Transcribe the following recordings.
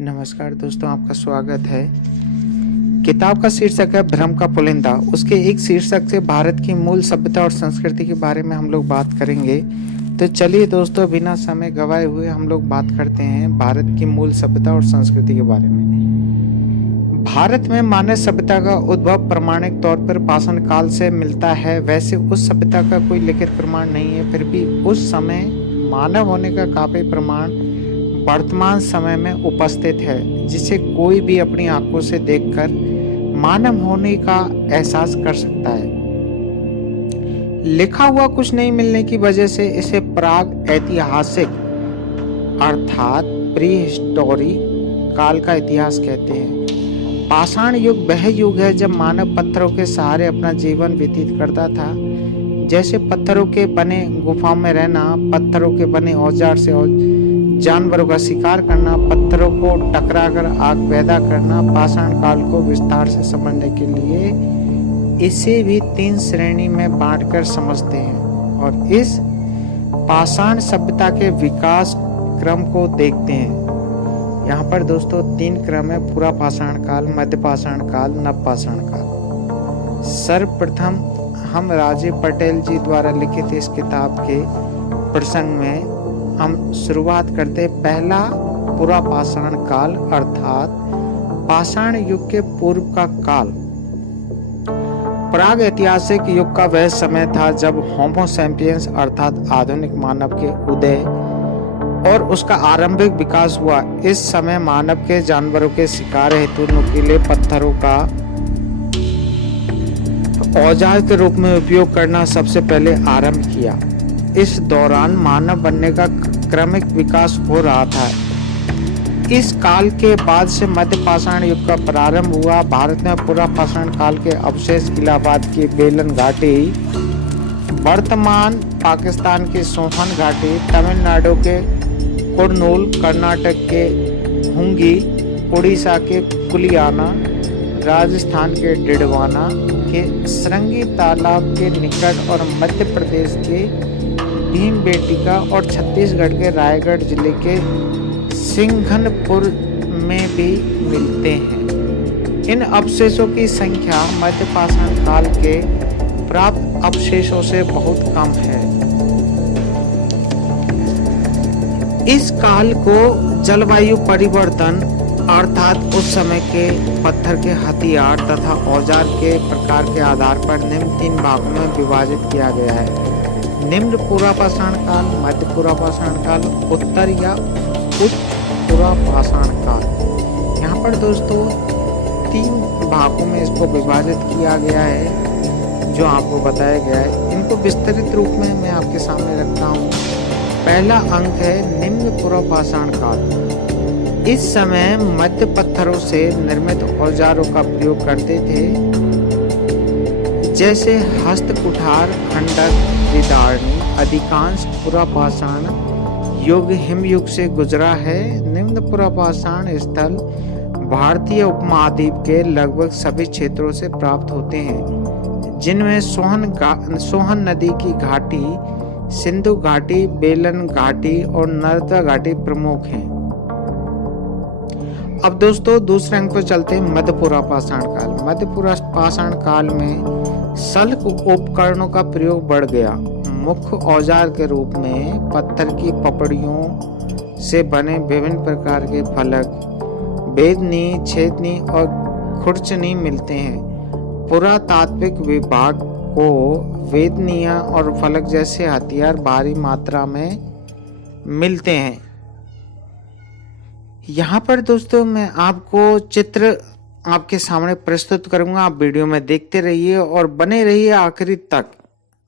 नमस्कार दोस्तों, आपका स्वागत है। किताब का शीर्षक है भ्रम का पुलिंदा। उसके एक शीर्षक से भारत की मूल सभ्यता और संस्कृति के बारे में हम लोग बात करेंगे। तो चलिए दोस्तों, बिना समय गवाए हुए हम लोग बात करते हैं भारत की मूल सभ्यता और संस्कृति के बारे में। भारत में मानव सभ्यता का उद्भव प्रमाणिक तौर पर पाषाण काल से मिलता है। वैसे उस सभ्यता का कोई लिखित प्रमाण नहीं है, फिर भी उस समय मानव होने का काफी प्रमाण वर्तमान समय में उपस्थित है, जिसे कोई भी अपनी आंखों से देखकर मानव होने का एहसास कर सकता है। लिखा हुआ कुछ नहीं मिलने की वजह से इसे प्राग ऐतिहासिक अर्थात प्री हिस्टोरी काल का इतिहास कहते हैं। पाषाण युग वह युग है जब मानव पत्थरों के सहारे अपना जीवन व्यतीत करता था। जैसे पत्थरों के बने गुफाओं में रहना, पत्थरों के बने औजार से जानवरों का शिकार करना, पत्थरों को टकराकर आग पैदा करना। पाषाण काल को विस्तार से समझने के लिए इसे भी 3 श्रेणी में बांटकर समझते हैं और इस पाषाण सभ्यता के विकास क्रम को देखते हैं। यहाँ पर दोस्तों 3 क्रम है: पूरा पाषाण काल, मध्य पाषाण काल, नव पाषाण काल। सर्वप्रथम हम राजीव पटेल जी द्वारा लिखित इस किताब के प्रसंग में हम शुरुआत करते हैं। पहला पूरा पाषाण काल अर्थात पाषाण युग के पूर्व का काल। प्राग ऐतिहासिक युग का वह समय था जब होमो सैपियंस अर्थात आधुनिक मानव के उदय और उसका आरंभिक विकास हुआ। इस समय मानव के जानवरों के शिकार हेतु नुकीले पत्थरों का औजार के रूप में उपयोग करना सबसे पहले आरंभ किया। इस दौरान मानव बनने का क्रमिक विकास हो रहा था। इस काल के बाद से मध्य पाषाण युग का प्रारंभ हुआ। भारत में पूरा पाषाण काल के अवशेष इलाहाबाद की बेलन घाटी, वर्तमान पाकिस्तान की सोहन घाटी, तमिलनाडु के कुरनूल, कर्नाटक के हुंगी, उड़ीसा के कुलियाना, राजस्थान के डिडवाना के श्रृंगी तालाब के निकट और मध्य प्रदेश के भीमबेटका और छत्तीसगढ़ के रायगढ़ जिले के सिंघनपुर में भी मिलते हैं। इन अवशेषों की संख्या मध्य पाषाण काल के प्राप्त अवशेषों से बहुत कम है। इस काल को जलवायु परिवर्तन अर्थात उस समय के पत्थर के हथियार तथा औजार के प्रकार के आधार पर निम्न 3 भागों में विभाजित किया गया है: निम्न पूरा पाषाण काल, मध्य पूरा पाषाण काल, उत्तर या उच्च पूरा पाषाण काल। यहाँ पर दोस्तों 3 भागों में इसको विभाजित किया गया है जो आपको बताया गया है। इनको विस्तृत रूप में मैं आपके सामने रखता हूँ। पहला अंक है निम्न पूरा पाषाण काल। इस समय मध्य पत्थरों से निर्मित औजारों का प्रयोग करते थे, जैसे हस्त कुठार, खंडक, विदारणी। अधिकांश पूरा पाषाण युग हिमयुग से गुजरा है। निम्न पूरा पाषाण स्थल भारतीय उपमहाद्वीप के लगभग सभी क्षेत्रों से प्राप्त होते हैं, जिनमें सोहन नदी की घाटी, सिंधु घाटी, बेलन घाटी और नर्मदा घाटी प्रमुख हैं। अब दोस्तों दूसरे अंक पर चलते हैं, मध्यपूरा पाषाण काल। मध्यपूरा पाषाण काल में शल्क उपकरणों का प्रयोग बढ़ गया। मुख्य औजार के रूप में पत्थर की पपड़ियों से बने विभिन्न प्रकार के फलक, बेदनी, छेदनी और खुरचनी मिलते हैं। पुरातात्विक विभाग को वेदनियां और फलक जैसे हथियार भारी मात्रा में मिलते हैं। यहाँ पर दोस्तों मैं आपको चित्र आपके सामने प्रस्तुत करूंगा। आप वीडियो में देखते रहिए और बने रहिए आखिरी तक।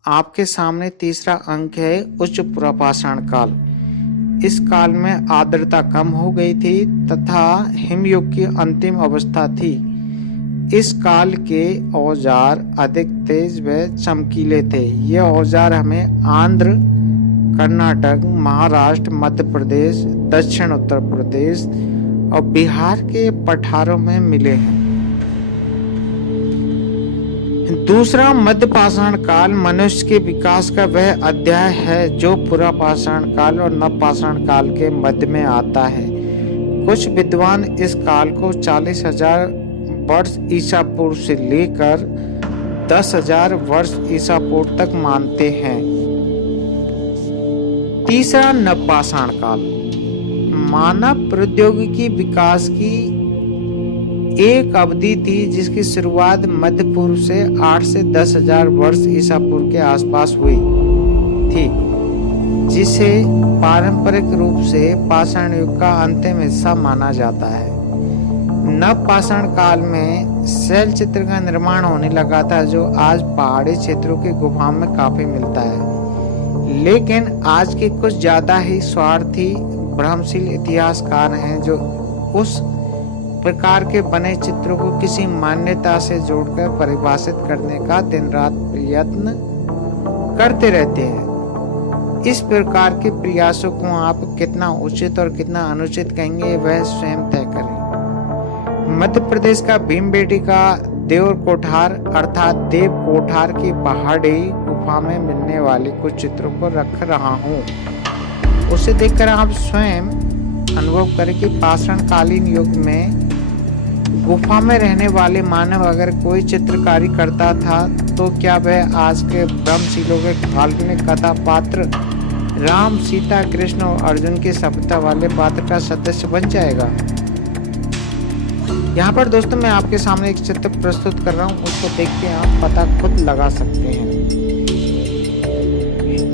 आपके सामने तीसरा अंक है उच्च पूरा पाषाण काल। इस काल में आर्द्रता कम हो गई थी तथा हिमयुग की अंतिम अवस्था थी। इस काल के औजार अधिक तेज व चमकीले थे। ये औजार हमें आंध्र, कर्नाटक, महाराष्ट्र, मध्य प्रदेश, दक्षिण उत्तर प्रदेश और बिहार के पठारों में मिले हैं। दूसरा मध्य पाषाण काल मनुष्य के विकास का वह अध्याय है जो पूरा पाषाण काल और नव पाषाण काल के मध्य में आता है। कुछ विद्वान इस काल को 40,000 वर्ष ईसा पूर्व से लेकर 10,000 वर्ष ईसा पूर्व तक मानते हैं। तीसरा, नवपाषाण काल। मानव प्रौद्योगिकी विकास की एक अवधि थी जिसकी शुरुआत मध्य पूर्व से 8 से 10,000 वर्ष ईसा पूर्व के आसपास हुई थी, जिसे पारंपरिक रूप से पाषाण युग का अंतिम हिस्सा माना जाता है। नवपाषाण काल में शैल चित्र का निर्माण होने लगा था, जो आज पहाड़ी क्षेत्रों की गुफाओं में काफी मिलता है। लेकिन आज के कुछ ज्यादा ही स्वार्थी भ्रमशील इतिहासकार हैं जो उस प्रकार के बने चित्रों को किसी मान्यता से जोड़कर परिभाषित करने का दिन रात प्रयत्न करते रहते हैं। इस प्रकार के प्रयासों को आप कितना उचित और कितना अनुचित कहेंगे, वह स्वयं तय करें। मध्य प्रदेश का भीमबेटकी का देवर कोठार अर्थात देव कोठार की पहाड़ी गुफा में मिलने वाले कुछ चित्रों को रख रहा हूँ। उसे देखकर आप स्वयं अनुभव करें कि पाषाणकालीन युग में गुफा में रहने वाले मानव अगर कोई चित्रकारी करता था तो क्या वह आज के ब्रह्मशीलों के काल्पनिक कथा पात्र राम, सीता, कृष्ण और अर्जुन की सभ्यता वाले पात्र का सदस्य बन जाएगा। यहाँ पर दोस्तों मैं आपके सामने एक चित्र प्रस्तुत कर रहा हूँ, उसको देख के आप पता खुद लगा सकते हैं।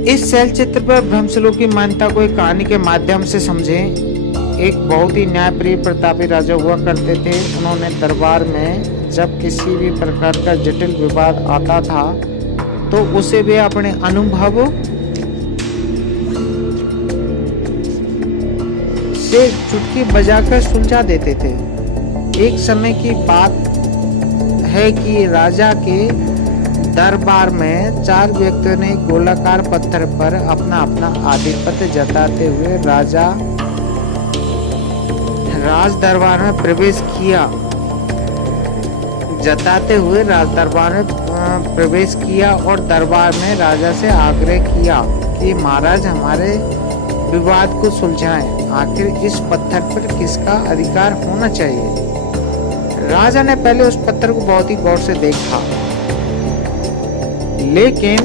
इस शैल चित्र पर भ्रमशीलों की मान्यता को एक कहानी के माध्यम से समझें। एक बहुत ही न्यायप्रिय प्रतापी राजा हुआ करते थे। उन्होंने दरबार में जब किसी भी प्रकार का जटिल विवाद आता था तो उसे वे अपने अनुभव से चुटकी बजाकर सुलझा देते थे। एक समय की बात है कि राजा के दरबार में 4 व्यक्तियों ने गोलाकार पत्थर पर अपना अपना आधिपत्य जताते हुए राज दरबार में प्रवेश किया और दरबार में राजा से आग्रह किया कि महाराज हमारे विवाद को सुलझाएं। आखिर इस पत्थर पर किसका अधिकार होना चाहिए। राजा ने पहले उस पत्थर को बहुत ही गौर से देखा, लेकिन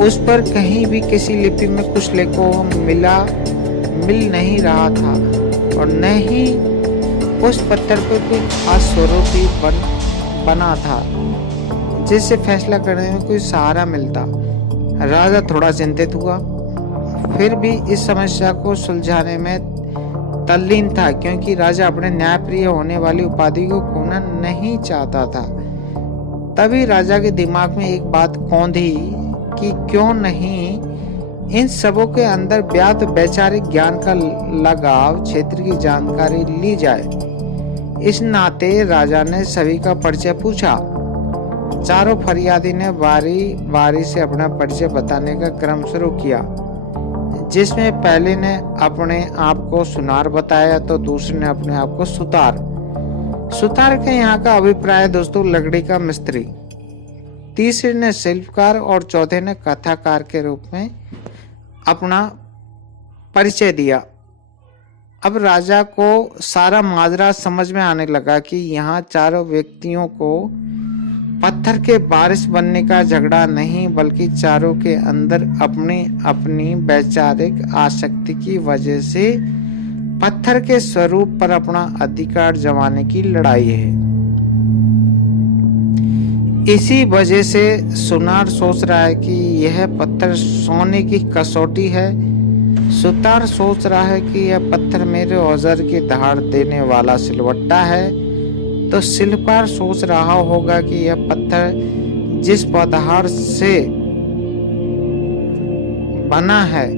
उस पर कहीं भी किसी लिपि में कुछ लिखा मिल नहीं रहा था और न ही उस पत्थर पर कोई खास स्वरूप ही बना था जिससे फैसला करने में कोई सहारा मिलता। राजा थोड़ा चिंतित हुआ, फिर भी इस समस्या को सुलझाने में तल्लीन था, क्योंकि राजा अपने न्यायप्रिय होने वाली उपाधि को खोना नहीं चाहता था। तभी राजा के दिमाग में एक बात कौंधी कि क्यों नहीं इन सबों के अंदर व्याप्त वैचारिक ज्ञान का लगाव क्षेत्र की जानकारी ली जाए। इस नाते राजा ने सभी का परिचय पूछा। चारों फरियादी ने बारी बारी से अपना परिचय बताने का क्रम शुरू किया, जिसमें पहले ने अपने आप को सुनार बताया तो दूसरे ने अपने आप को सुतार के यहाँ का अभिप्राय दोस्तों लकड़ी का मिस्त्री, तीसरे ने शिल्पकार और चौथे ने कथाकार के रूप में अपना परिचय दिया। अब राजा को सारा माजरा समझ में आने लगा कि यहाँ चारों व्यक्तियों को पत्थर के बारिश बनने का झगड़ा नहीं, बल्कि चारों के अंदर अपनी अपनी वैचारिक आसक्ति की वजह से पत्थर के स्वरूप पर अपना अधिकार जमाने की लड़ाई है। इसी वजह से सुनार सोच रहा है कि यह पत्थर सोने की कसौटी है, सुतार सोच रहा है कि यह पत्थर मेरे औजार की धार देने वाला सिलवट्टा है, तो शिल्पकार सोच रहा होगा कि यह पत्थर जिस पदार्थ से बना है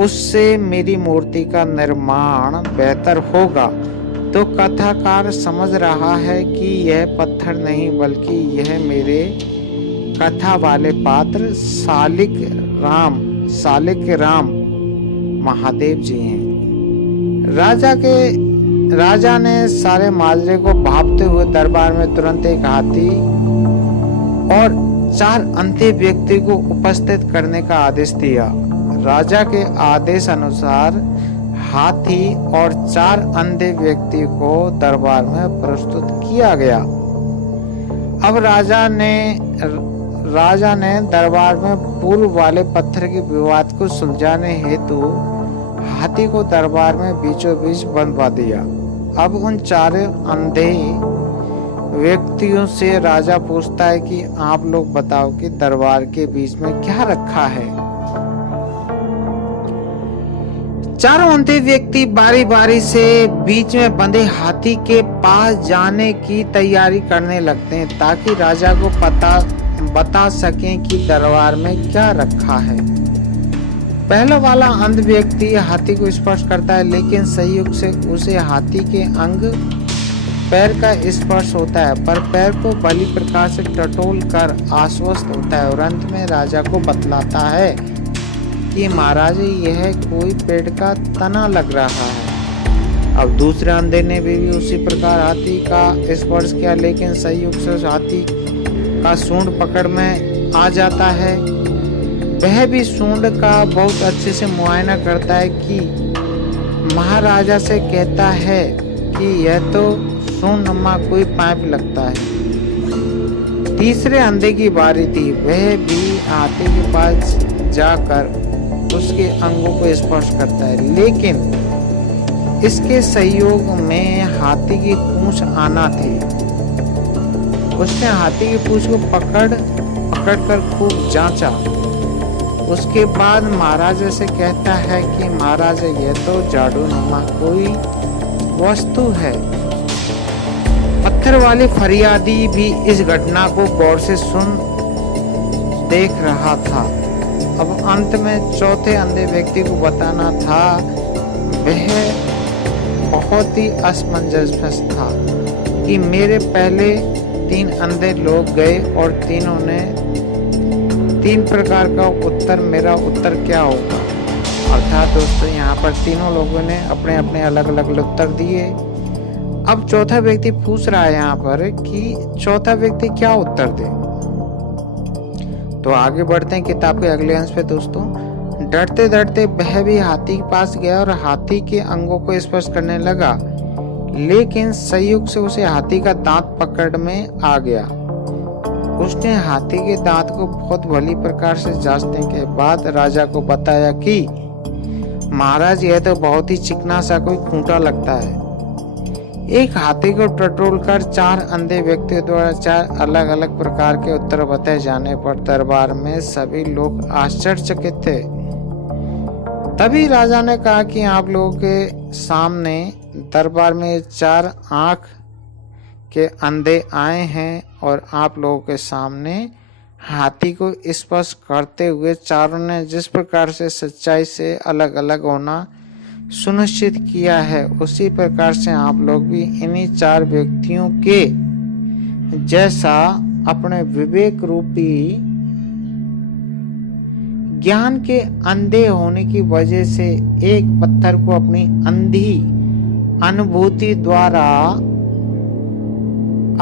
उससे मेरी मूर्ति का निर्माण बेहतर होगा। तो कथाकार समझ रहा है कि यह पत्थर नहीं बल्कि यह मेरे कथा वाले पात्र सालिक राम महादेव जी हैं। राजा ने सारे माजरे को भांपते हुए दरबार में तुरंत एक हाथी और 4 अंतिम व्यक्ति को उपस्थित करने का आदेश दिया। राजा के आदेश अनुसार हाथी और 4 अंधे व्यक्ति को दरबार में प्रस्तुत किया गया। अब राजा ने दरबार में पूर्व वाले पत्थर के विवाद को सुलझाने हेतु हाथी को दरबार में बीचों बीच बंधवा दिया। अब उन 4 अंधे व्यक्तियों से राजा पूछता है कि आप लोग बताओ कि दरबार के बीच में क्या रखा है। चारों अंधे व्यक्ति बारी बारी से बीच में बंधे हाथी के पास जाने की तैयारी करने लगते हैं ताकि राजा को बता सकें कि दरबार में क्या रखा है। पहला वाला अंध व्यक्ति हाथी को स्पर्श करता है, लेकिन संयोग से उसे हाथी के अंग पैर का स्पर्श होता है, पर पैर को भली प्रकार से टटोल कर आश्वस्त होता है और अंत में राजा को बतलाता है कि महाराज यह कोई पेड़ का तना लग रहा है। अब दूसरे अंधे ने भी उसी प्रकार हाथी का स्पर्श किया, लेकिन संयोग से उस हाथी का सूंड पकड़ में आ जाता है। वह भी सूंड का बहुत अच्छे से मुआयना करता है कि महाराजा से कहता है कि यह तो सूंडनुमा कोई पाइप लगता है। तीसरे अंधे की बारी थी। वह भी हाथी के पास जाकर उसके अंगों को स्पर्श करता है, लेकिन इसके सहयोग में हाथी की पूंछ आना थी। उसने हाथी की पूंछ को पकड़कर खूब जांचा। उसके बाद महाराजा से कहता है कि महाराजा यह तो जादूनुमा कोई वस्तु है। पत्थर वाली फरियादी भी इस घटना को गौर से सुन देख रहा था। अब अंत में चौथे अंधे व्यक्ति को बताना था। वह बहुत ही असमंजस था कि मेरे पहले 3 अंधे लोग गए और तीनों ने 3 प्रकार का उत्तर, मेरा उत्तर क्या होगा। अर्थात दोस्तों यहाँ पर तीनों लोगों ने अपने अपने अलग अलग उत्तर दिए। अब चौथा व्यक्ति पूछ रहा है यहाँ पर कि चौथा व्यक्ति क्या उत्तर दे। तो आगे बढ़ते हैं किताब के अगले अंश पे दोस्तों। डरते डरते वह भी हाथी के पास गया और हाथी के अंगों को स्पर्श करने लगा, लेकिन संयोग से उसे हाथी का दांत पकड़ में आ गया। उसने हाथी के दांत को बहुत भली प्रकार से जांचने के बाद राजा को बताया कि महाराज यह तो बहुत ही चिकना सा कोई खूंटा लगता है। एक हाथी को टटोलकर 4 अंधे व्यक्तियों द्वारा 4 अलग अलग प्रकार के उत्तर बताए जाने पर दरबार में सभी लोग आश्चर्यचकित थे। तभी राजा ने कहा कि आप लोगों के सामने दरबार में 4 आंख के अंधे आए हैं और आप लोगों के सामने हाथी को स्पर्श करते हुए चारों ने जिस प्रकार से सच्चाई से अलग अलग होना सुनिश्चित किया है, उसी प्रकार से आप लोग भी इन्हीं 4 व्यक्तियों के जैसा अपने विवेक रूपी ज्ञान के अंधे होने की वजह से एक पत्थर को अपनी अंधी अनुभूति द्वारा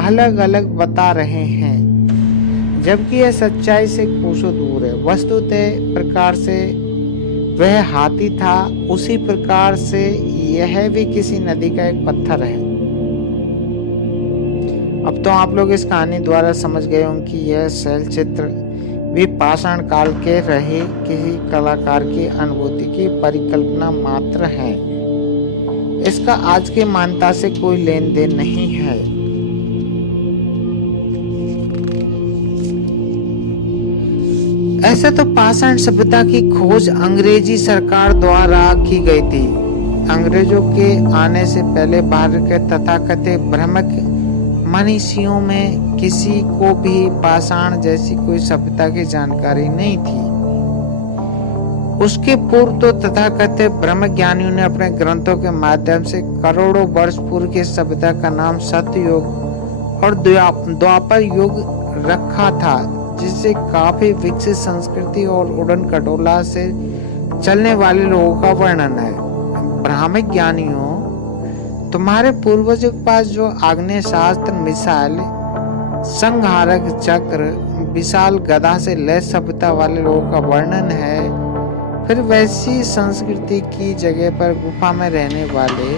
अलग अलग बता रहे हैं, जबकि यह सच्चाई से कोसों दूर है। वस्तुतः प्रकार से वह हाथी था, उसी प्रकार से यह भी किसी नदी का एक पत्थर है। अब तो आप लोग इस कहानी द्वारा समझ गए होंगे कि यह शैल चित्र भी पाषाण काल के रहे किसी कलाकार की अनुभूति की परिकल्पना मात्र है। इसका आज की मान्यता से कोई लेन देन नहीं है। ऐसे तो पाषाण सभ्यता की खोज अंग्रेजी सरकार द्वारा की गई थी। अंग्रेजों के आने से पहले भारत के तथाकथित भ्रमक मनीषियों में किसी को भी पाषाण जैसी कोई सभ्यता की जानकारी नहीं थी। उसके पूर्व तो तथाकथित ब्रह्मज्ञानियों ने अपने ग्रंथों के माध्यम से करोड़ों वर्ष पूर्व की सभ्यता का नाम सतयुग और द्वापर युग रखा था, जिससे काफी विकसित संस्कृति और उड़न खटोला से चलने वाले लोगों का वर्णन है। ब्राह्मिक ज्ञानियों, तुम्हारे पूर्वजों के पास जो आग्नेय शास्त्र, मिसाइल, संहारक चक्र, विशाल गदा से लैस सभ्यता वाले लोगों का वर्णन है, फिर वैसी संस्कृति की जगह पर गुफा में रहने वाले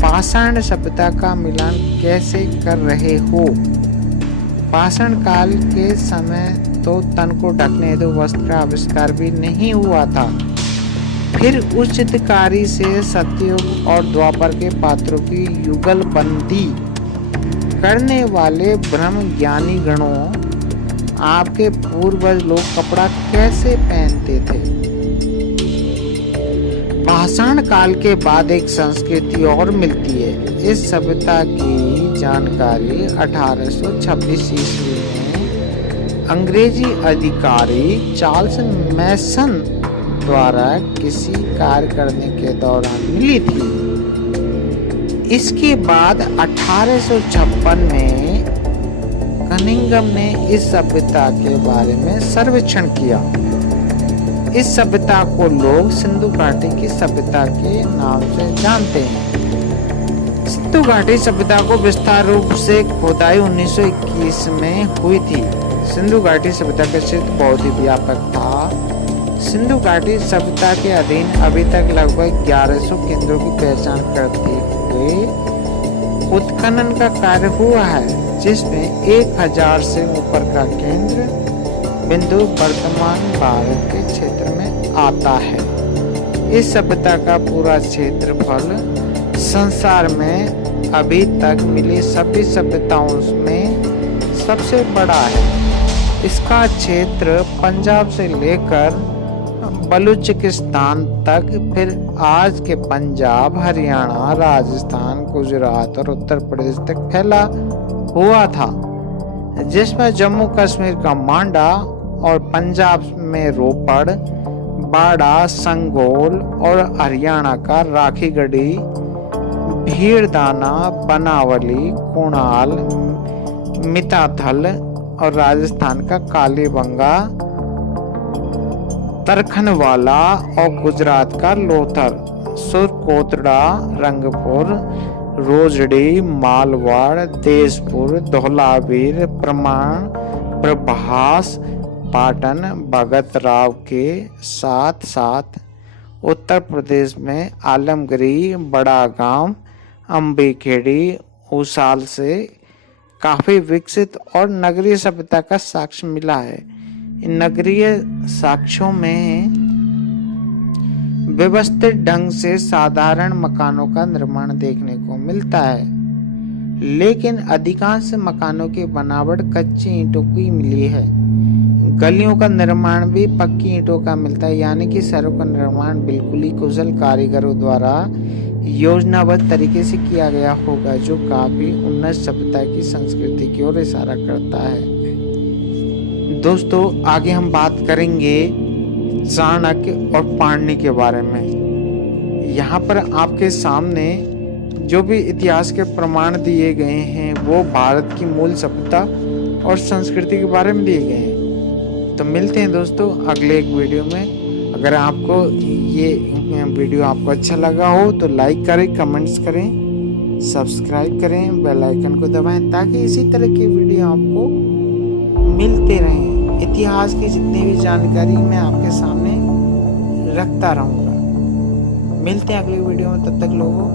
पाषाण सभ्यता का मिलान कैसे कर रहे हो? पाषाण काल के समय तो तन को ढकने हेतु वस्त्र का आविष्कार भी नहीं हुआ था। फिर उस चित्रकारी से सतयुग और द्वापर के पात्रों की युगलबंदी करने वाले ब्रह्म ज्ञानी गणों, आपके पूर्वज लोग कपड़ा कैसे पहनते थे? पाषाण काल के बाद एक संस्कृति और मिलती है। इस सभ्यता की जानकारी 1826 ईस्वी में अंग्रेजी अधिकारी चार्ल्स मैसन द्वारा किसी कार्य करने के दौरान मिली थी। इसके बाद 1856 में कनिंघम ने इस सभ्यता के बारे में सर्वेक्षण किया। इस सभ्यता को लोग सिंधु घाटी की सभ्यता के नाम से जानते हैं। सिंधु घाटी सभ्यता को विस्तार रूप से खोदाई 1921 में हुई थी। सिंधु घाटी सभ्यता का क्षेत्र बहुत ही व्यापक था। सिंधु घाटी सभ्यता के अधीन अभी तक लगभग 1100 केंद्रों की पहचान करते हुए उत्खनन का कार्य हुआ है, जिसमें 1000 से ऊपर का केंद्र बिंदु वर्तमान भारत के क्षेत्र में आता है। इस सभ्यता का पूरा क्षेत्रफल संसार में अभी तक मिली सभी सभ्यताओं में सबसे बड़ा है। इसका क्षेत्र पंजाब से लेकर बलूचिस्तान तक, फिर आज के पंजाब, हरियाणा, राजस्थान, गुजरात और उत्तर प्रदेश तक फैला हुआ था, जिसमें जम्मू कश्मीर का मांडा और पंजाब में रोपड़, बाड़ा, संगोल और हरियाणा का राखीगढ़ी, भीड़दाना, बनावली, कुणाल, मिताथल और राजस्थान का कालीबंगा, तरखनवाला और गुजरात का लोथर, सुरकोतड़ा, रंगपुर, रोजड़ी, मालवाड़, देशपुर, धौलावीर, प्रभास, पाटन, भगत राव के साथ साथ उत्तर प्रदेश में आलमगिरी, बड़ा गांव, अम्बेखेड़ी, उसाल से काफी विकसित और नगरीय सभ्यता का साक्ष्य मिला है। इन नगरीय साक्ष्यों में व्यवस्थित ढंग से साधारण मकानों का निर्माण देखने को मिलता है, लेकिन अधिकांश मकानों की बनावट कच्ची ईंटों की मिली है। गलियों का निर्माण भी पक्की ईंटों का मिलता है, यानी कि शहरों का निर्माण बिल्कुल ही कुशल कारीगरों द्वारा योजनाबद्ध तरीके से किया गया होगा, जो काफी उन्नत सभ्यता की संस्कृति की ओर इशारा करता है। दोस्तों, आगे हम बात करेंगे चाणक्य और पाणिनि के बारे में। यहाँ पर आपके सामने जो भी इतिहास के प्रमाण दिए गए हैं वो भारत की मूल सभ्यता और संस्कृति के बारे में दिए गए हैं। तो मिलते हैं दोस्तों अगले एक वीडियो में। अगर आपको ये वीडियो आपको अच्छा लगा हो तो लाइक करें, कमेंट्स करें, सब्सक्राइब करें, बेल आइकन को दबाएं ताकि इसी तरह की वीडियो आपको मिलते रहें। इतिहास की जितनी भी जानकारी मैं आपके सामने रखता रहूँगा। मिलते हैं अगली वीडियो में, तब तक लोगों